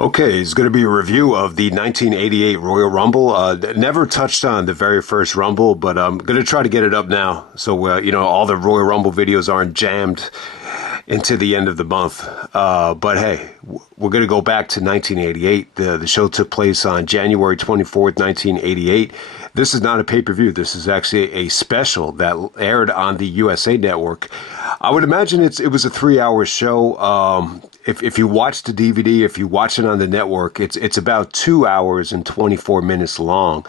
Okay, it's going to be a review of the 1988 Royal Rumble. Never touched on the very first Rumble, but I'm going to try to get it up now. So, all the Royal Rumble videos aren't jammed into the end of the month. But hey, we're going to go back to 1988. The show took place on January 24th, 1988. This is not a pay-per-view. This is actually a special that aired on the USA Network. I would imagine it was a 3-hour show. If you watch the DVD, if you watch it on the network, it's about 2 hours and 24 minutes long.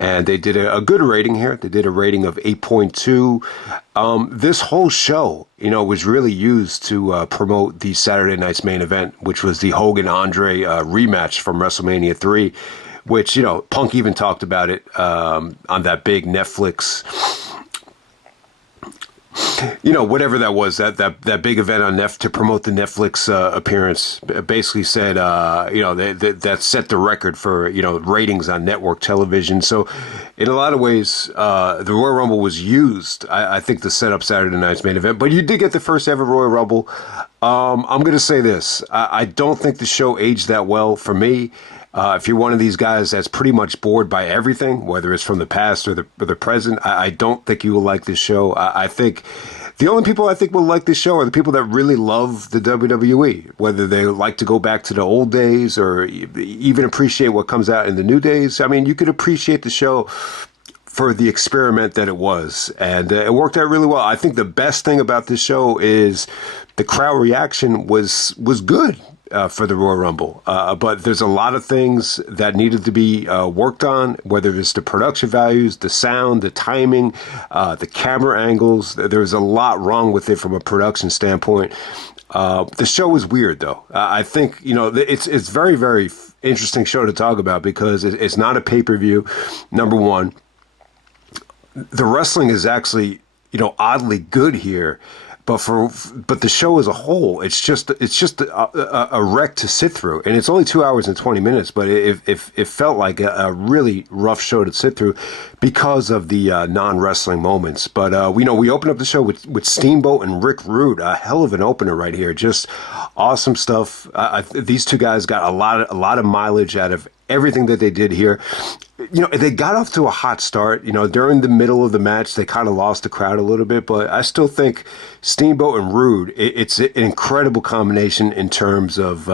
And they did a good rating here. They did a rating of 8.2. This whole show, was really used to promote the Saturday night's main event, which was the Hogan-Andre rematch from WrestleMania 3, which, Punk even talked about it on that big Netflix, whatever that was, that big event on to promote the Netflix appearance. Basically said, that set the record for, ratings on network television. So in a lot of ways, the Royal Rumble was used, I think, to set up Saturday night's main event. But you did get the first ever Royal Rumble. I'm going to say this. I don't think the show aged that well for me. If you're one of these guys that's pretty much bored by everything, whether it's from the past or the present, I don't think you will like this show. I think the only people I think will like this show are the people that really love the WWE, whether they like to go back to the old days or even appreciate what comes out in the new days. I mean, you could appreciate the show for the experiment that it was, and it worked out really well. I think the best thing about this show is the crowd reaction was good. For the Royal Rumble. But there's a lot of things that needed to be worked on, whether it's the production values, the sound, the timing, the camera angles. There's a lot wrong with it from a production standpoint. The show is weird, though. I think, it's very, very interesting show to talk about because it's not a pay-per-view, number one. The wrestling is actually, oddly good here. But the show as a whole, it's just a wreck to sit through, and it's only 2 hours and 20 minutes. But it felt like a really rough show to sit through because of the non-wrestling moments. But we opened up the show with Steamboat and Rick Rude, a hell of an opener right here, just awesome stuff. These two guys got a lot of mileage out of everything that they did here. They got off to a hot start. During the middle of the match, they kind of lost the crowd a little bit, but I still think Steamboat and Rude, it's an incredible combination in terms of,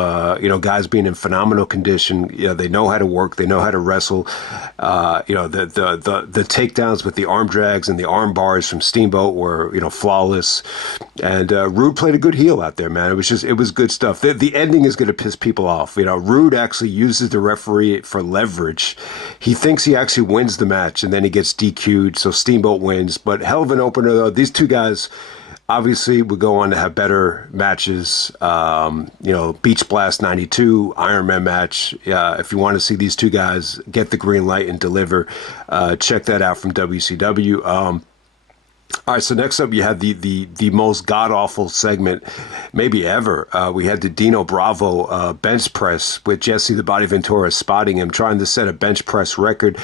guys being in phenomenal condition. They know how to work. They know how to wrestle. The takedowns with the arm drags and the arm bars from Steamboat were, flawless. And Rude played a good heel out there, man. It was good stuff. The ending is going to piss people off. Rude actually uses the referee for leverage. He thinks he actually wins the match, and then he gets DQ'd, so Steamboat wins. But hell of an opener, though. These two guys obviously would go on to have better matches. Beach Blast 92, Iron Man match. If you want to see these two guys get the green light and deliver, check that out from WCW. All right, so next up you had the most god-awful segment maybe ever. We had the Dino Bravo bench press with Jesse the Body Ventura spotting him, trying to set a bench press record.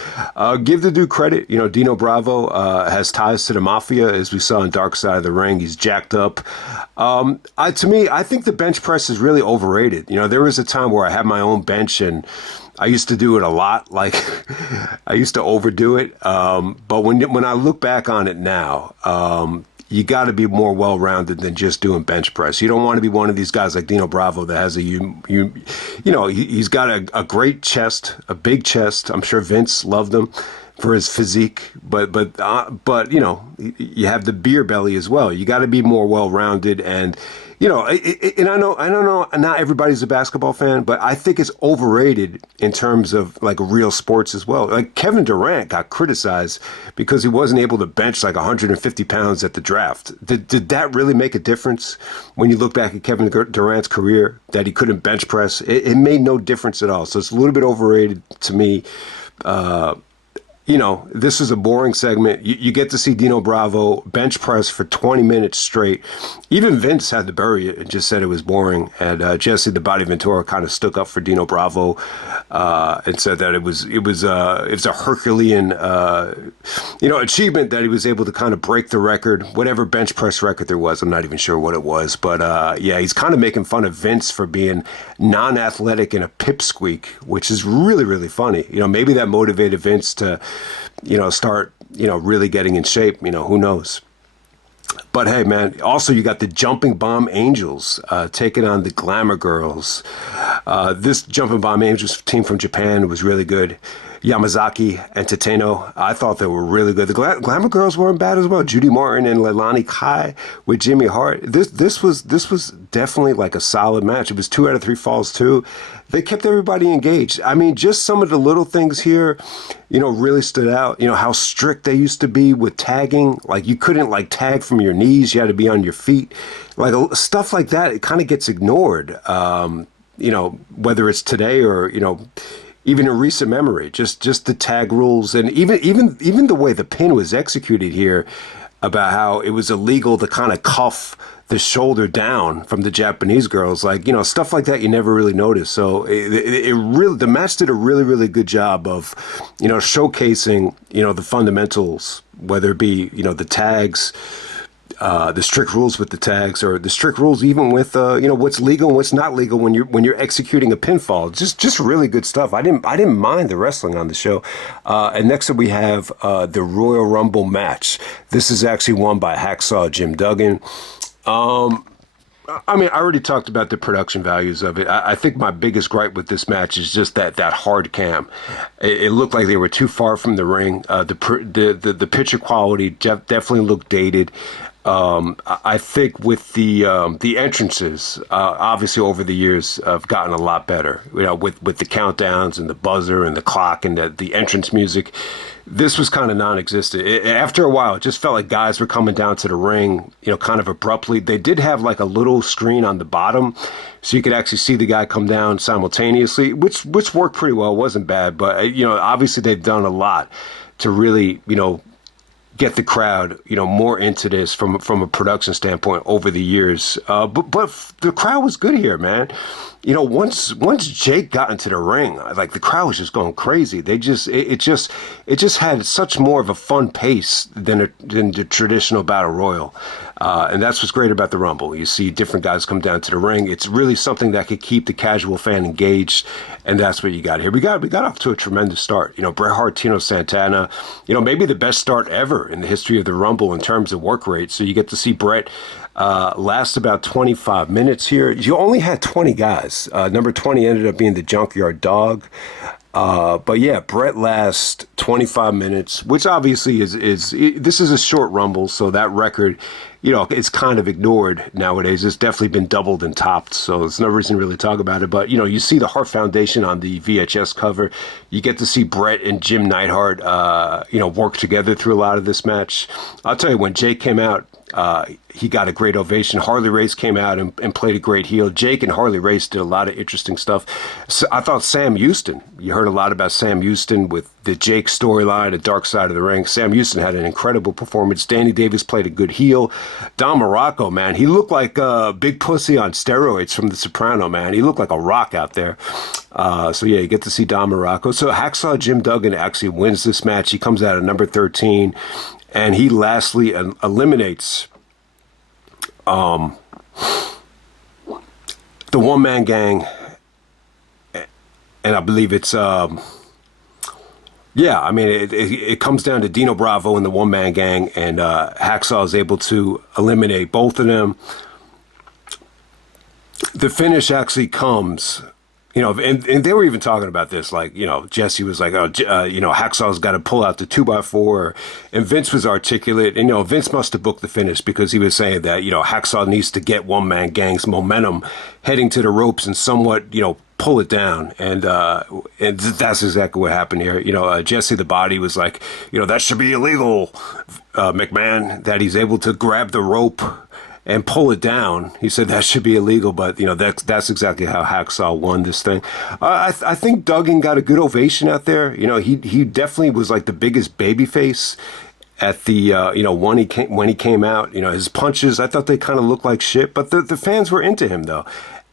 Give the dude credit. Dino Bravo has ties to the Mafia, as we saw in Dark Side of the Ring. He's jacked up. To me, I think the bench press is really overrated. There was a time where I had my own bench and I used to do it a lot. Like, I used to overdo it. But when I look back on it now, you got to be more well-rounded than just doing bench press. You don't want to be one of these guys like Dino Bravo that has he's got a great chest, a big chest. I'm sure Vince loved him for his physique, but you have the beer belly as well. You got to be more well-rounded, and and I know not everybody's a basketball fan, but I think it's overrated in terms of like real sports as well. Like Kevin Durant got criticized because he wasn't able to bench like 150 pounds at the draft. Did that really make a difference when you look back at Kevin Durant's career, that he couldn't bench press? It made no difference at all. So it's a little bit overrated to me. this is a boring segment. You get to see Dino Bravo bench press for 20 minutes straight. Even Vince had to bury it and just said it was boring. And Jesse the Body Ventura kind of stuck up for Dino Bravo and said that it was a Herculean achievement that he was able to kind of break the record, whatever bench press record there was. I'm not even sure what it was, but he's kind of making fun of Vince for being non-athletic and a pipsqueak, which is really, really funny. Maybe that motivated Vince to start, really getting in shape, who knows. But hey, man, also you got the Jumping Bomb Angels taking on the Glamour Girls. This Jumping Bomb Angels team from Japan was really good. Yamazaki and Tateno, I thought they were really good. The Glamour Girls weren't bad as well. Judy Martin and Leilani Kai with Jimmy Hart. This was definitely like a solid match. It was 2 out of 3 falls too. They kept everybody engaged. I mean, just some of the little things here, really stood out. How strict they used to be with tagging. Like you couldn't tag from your knees. You had to be on your feet. Stuff like that, it kind of gets ignored. Whether it's today or, even in recent memory, just the tag rules, and even the way the pin was executed here, about how it was illegal to kind of cuff the shoulder down from the Japanese girls, stuff like that you never really noticed. So the match did a really, really good job of, showcasing, the fundamentals, whether it be, the tags, the strict rules with the tags, or the strict rules even with what's legal and what's not legal when you're executing a pinfall. Just really good stuff. I didn't mind the wrestling on the show. And next up we have the Royal Rumble match. This is actually won by Hacksaw Jim Duggan. I already talked about the production values of it. I think my biggest gripe with this match is just that hard cam. It looked like they were too far from the ring. The picture quality definitely looked dated. I think with the entrances, obviously over the years, have gotten a lot better. With the countdowns and the buzzer and the clock and the entrance music. This was kind of non-existent. After a while, it just felt like guys were coming down to the ring, kind of abruptly. They did have a little screen on the bottom, so you could actually see the guy come down simultaneously, which worked pretty well. It wasn't bad, but obviously they've done a lot to really, get the crowd, more into this from a production standpoint over the years. But the crowd was good here, man. Once Jake got into the ring, the crowd was just going crazy. It just had such more of a fun pace than the traditional battle royal. And that's what's great about the Rumble. You see different guys come down to the ring. It's really something that could keep the casual fan engaged, and that's what you got here. We got off to a tremendous start. Bret Hart, Tino Santana, maybe the best start ever in the history of the Rumble in terms of work rate. So you get to see Bret last about 25 minutes here. You only had 20 guys. Number 20 ended up being the Junkyard Dog. But yeah, Bret lasts 25 minutes, which obviously is this is a short Rumble, so that record, it's kind of ignored nowadays. It's definitely been doubled and topped, so there's no reason to really talk about it. But, you see the Hart Foundation on the VHS cover. You get to see Bret and Jim Neidhart, work together through a lot of this match. I'll tell you, when Jake came out, he got a great ovation. Harley Race came out and played a great heel. Jake and Harley Race did a lot of interesting stuff. So I thought Sam Houston, you heard a lot about Sam Houston with the Jake storyline, the dark side of the ring. Sam Houston had an incredible performance. Danny Davis played a good heel. Don Morocco, man, he looked like a big pussy on steroids from The Soprano, man. He looked like a rock out there. So yeah, you get to see Don Morocco. So Hacksaw Jim Duggan actually wins this match. He comes out at number 13. And he lastly eliminates the one-man gang, and I believe it's it comes down to Dino Bravo and the one-man gang, and Hacksaw is able to eliminate both of them. The finish actually comes. And they were even talking about this, Jesse was like, Hacksaw's got to pull out the 2x4, and Vince was articulate, and, Vince must have booked the finish because he was saying that, Hacksaw needs to get one-man gang's momentum heading to the ropes and somewhat, pull it down, and that's exactly what happened here. Jesse the Body was like, that should be illegal, McMahon, that he's able to grab the rope and pull it down. He said that should be illegal, but that's exactly how Hacksaw won this thing. I think Duggan got a good ovation out there. He definitely was like the biggest babyface at the when he came out. His punches, I thought they kind of looked like shit, but the fans were into him though.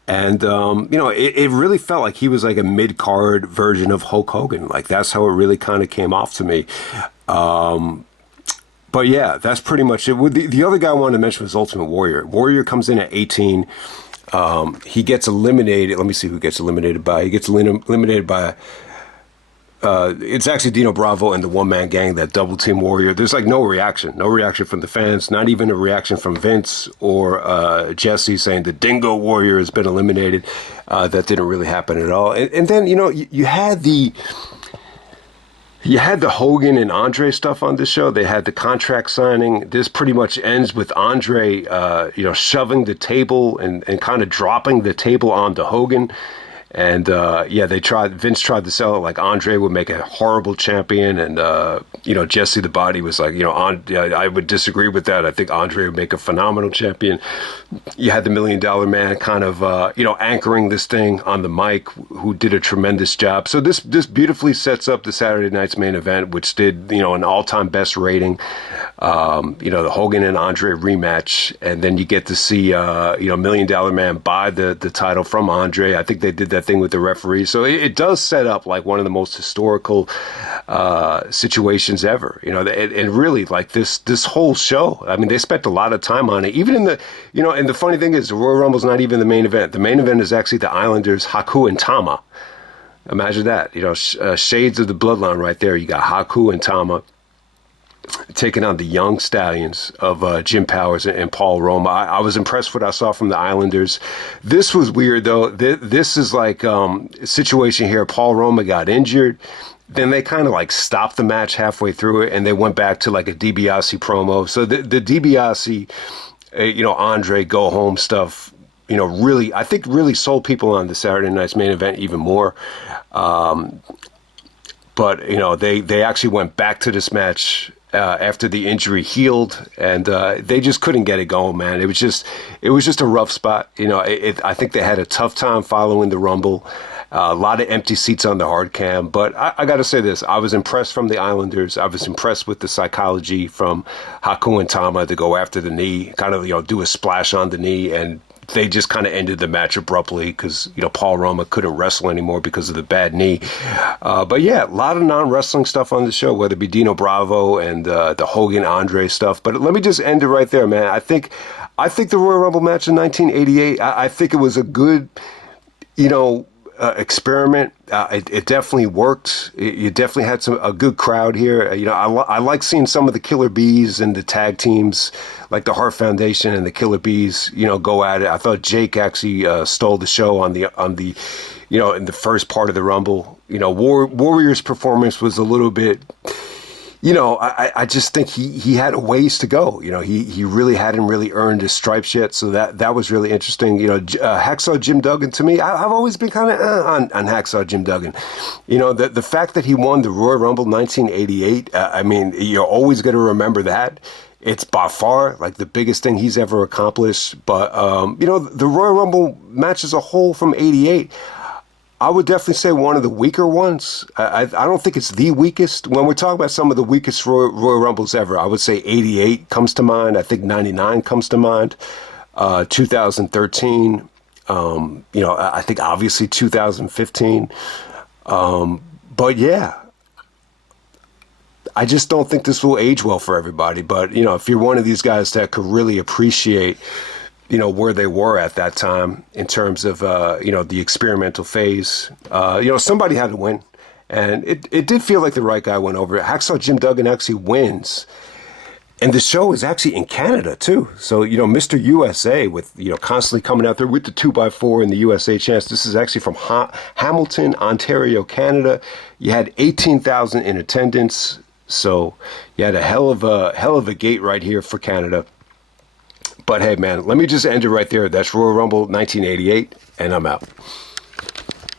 And, it really felt like he was like a mid-card version of Hulk Hogan. Like, that's how it really kind of came off to me. But yeah, that's pretty much it. The other guy I wanted to mention was Ultimate Warrior. Warrior comes in at 18. He gets eliminated. Let me see who gets eliminated by. He gets eliminated by... it's actually Dino Bravo and the one-man gang that double team Warrior. There's like no reaction from the fans, not even a reaction from Vince or Jesse saying the Dingo Warrior has been eliminated. That didn't really happen at all. And then you had the Hogan and Andre stuff on this show. They had the contract signing. This pretty much ends with Andre, shoving the table and kind of dropping the table onto Hogan. And, Vince tried to sell it like Andre would make a horrible champion. And, Jesse the Body was like, I would disagree with that. I think Andre would make a phenomenal champion. You had the $1 Million Man kind of, anchoring this thing on the mic, who did a tremendous job. So this beautifully sets up the Saturday night's main event, which did, an all-time best rating. The Hogan and Andre rematch. And then you get to see, $1 Million Man buy the title from Andre. I think they did that thing with the referee. So it does set up like one of the most historical situations ever, and really like this whole show. I mean, they spent a lot of time on it, even in the, and the funny thing is the Royal Rumble's not even the main event. The main event is actually the Islanders, Haku and Tama. Imagine that, shades of the bloodline right there. You got Haku and Tama taking on the young Stallions of Jim Powers and Paul Roma. I was impressed with what I saw from the Islanders. This was weird, though. This is like a situation here. Paul Roma got injured. Then they kind of like stopped the match halfway through it, and they went back to like a DiBiase promo. So the DiBiase, Andre go home stuff, really, I think really sold people on the Saturday night's main event even more. But, they actually went back to this match after the injury healed, and they just couldn't get it going, man. It was just a rough spot. I think they had a tough time following the Rumble. A lot of empty seats on the hard cam. But I got to say this. I was impressed from the Islanders. I was impressed with the psychology from Haku and Tama to go after the knee, kind of, do a splash on the knee, and they just kind of ended the match abruptly because, Paul Roma couldn't wrestle anymore because of the bad knee. But yeah, a lot of non-wrestling stuff on the show, whether it be Dino Bravo and the Hogan Andre stuff. But let me just end it right there, man. I think the Royal Rumble match in 1988, I think it was a good, experiment. It definitely worked. You definitely had a good crowd here. I like seeing some of the Killer Bees and the tag teams, like the Hart Foundation and the Killer Bees, go at it. I thought Jake actually stole the show on the in the first part of the Rumble. Warrior's performance was a little bit. I just think he had a ways to go. He really hadn't really earned his stripes yet. So that was really interesting. Hacksaw Jim Duggan, to me, I've always been kind of on Hacksaw Jim Duggan. The fact that he won the Royal Rumble 1988, you're always going to remember that. It's by far like the biggest thing he's ever accomplished. But, the Royal Rumble match as a whole from 88, I would definitely say one of the weaker ones. I don't think it's the weakest. When we're talking about some of the weakest Royal Rumbles ever, I would say 88 comes to mind. I think 99 comes to mind. 2013. I think obviously 2015. But yeah, I just don't think this will age well for everybody. But, if you're one of these guys that could really appreciate where they were at that time in terms of, the experimental phase. Somebody had to win. And it did feel like the right guy went over. Hacksaw Jim Duggan actually wins. And the show is actually in Canada, too. So, Mr. USA with, constantly coming out there with the 2x4 and the USA chance. This is actually from Hamilton, Ontario, Canada. You had 18,000 in attendance. So you had a hell of a gate right here for Canada. But hey, man, let me just end it right there. That's Royal Rumble 1988, and I'm out.